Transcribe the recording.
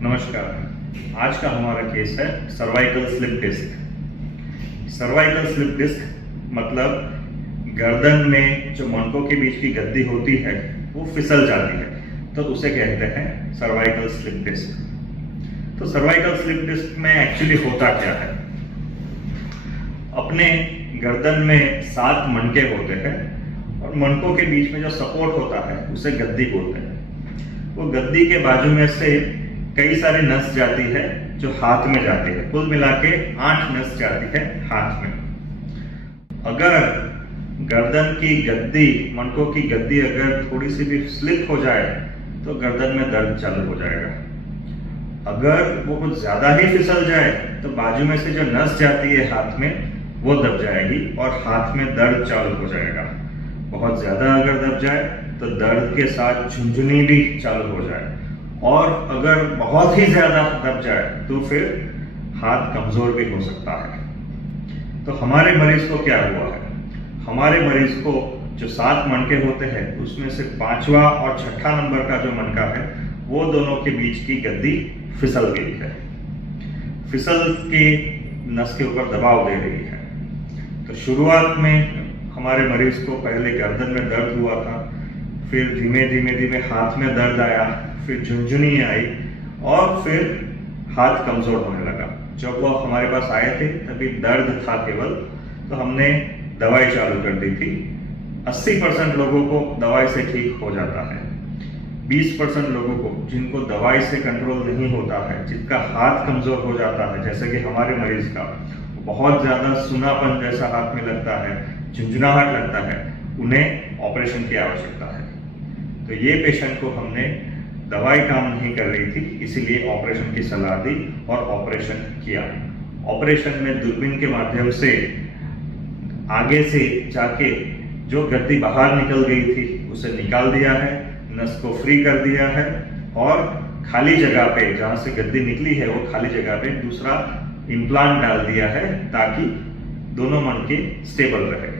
नमस्कार। आज का हमारा केस है cervical slip disc. Cervical slip disc मतलब गर्दन में जो मणकों के बीच की गद्दी होती है वो फिसल जाती है, तो उसे कहते हैं सर्वाइकल स्लिप डिस्क। तो सर्वाइकल स्लिप डिस्क में एक्चुअली होता क्या है? अपने गर्दन में 7 मणके होते हैं और मणकों के बीच में जो सपोर्ट होता है उसे गद्दी बोलते हैं। वो गद्दी के बाजू में से कई सारी नस जाती है जो हाथ में जाती है। कुल मिला के 8 नस जाती है हाथ में। अगर गर्दन की गद्दी, मणकों की गद्दी अगर थोड़ी सी भी स्लिप हो जाए तो गर्दन में दर्द चालू हो जाएगा। अगर वो कुछ ज्यादा ही फिसल जाए तो बाजू में से जो नस जाती है हाथ में वो दब जाएगी और हाथ में दर्द चालू हो जाएगा। बहुत ज्यादा अगर दब जाए तो दर्द के साथ झुंझुनी भी चालू हो जाए, और अगर बहुत ही ज्यादा दब जाए तो फिर हाथ कमजोर भी हो सकता है। तो हमारे मरीज को क्या हुआ है? हमारे मरीज को जो 7 मणके होते हैं उसमें से 5वां और 6ठा नंबर का जो मणका है वो दोनों के बीच की गद्दी फिसल गई है, फिसल के नस के ऊपर दबाव दे रही है। तो शुरुआत में हमारे मरीज को पहले गर्दन में दर्द हुआ था, फिर धीमे धीमे हाथ में दर्द आया, फिर झुंझुनी आई और फिर हाथ कमजोर होने लगा। जब वो हमारे पास आए थे तभी दर्द था केवल, तो हमने दवाई चालू कर दी थी। 80% लोगों को दवाई से ठीक हो जाता है। 20% लोगों को जिनको दवाई से कंट्रोल नहीं होता है, जिनका हाथ कमजोर हो जाता है, जैसे कि हमारे मरीज का बहुत ज्यादा सुनापन जैसा हाथ में लगता है, झुंझुनाहट लगता है, उन्हें ऑपरेशन की आवश्यकता है। तो ये पेशेंट को हमने दवाई काम नहीं कर रही थी, इसीलिए ऑपरेशन की सलाह दी और ऑपरेशन किया। ऑपरेशन में दूरबीन के माध्यम से आगे से जाके जो गद्दी बाहर निकल गई थी उसे निकाल दिया है, नस को फ्री कर दिया है और खाली जगह पे जहां से गद्दी निकली है वो खाली जगह पे दूसरा इम्प्लांट डाल दिया है ताकि दोनों मणके स्टेबल रहे।